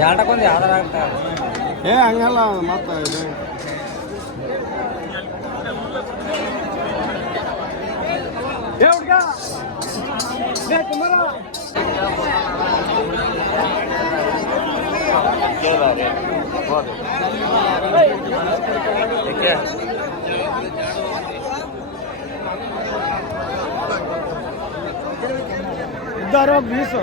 ಏ ಹಂಗಲ್ಲ ಮತ್ತೆ ಇದ್ದಾರೋ ಬೀಸೋ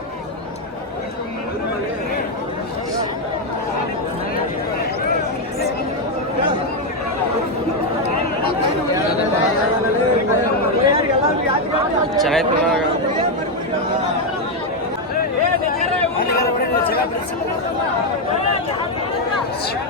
چل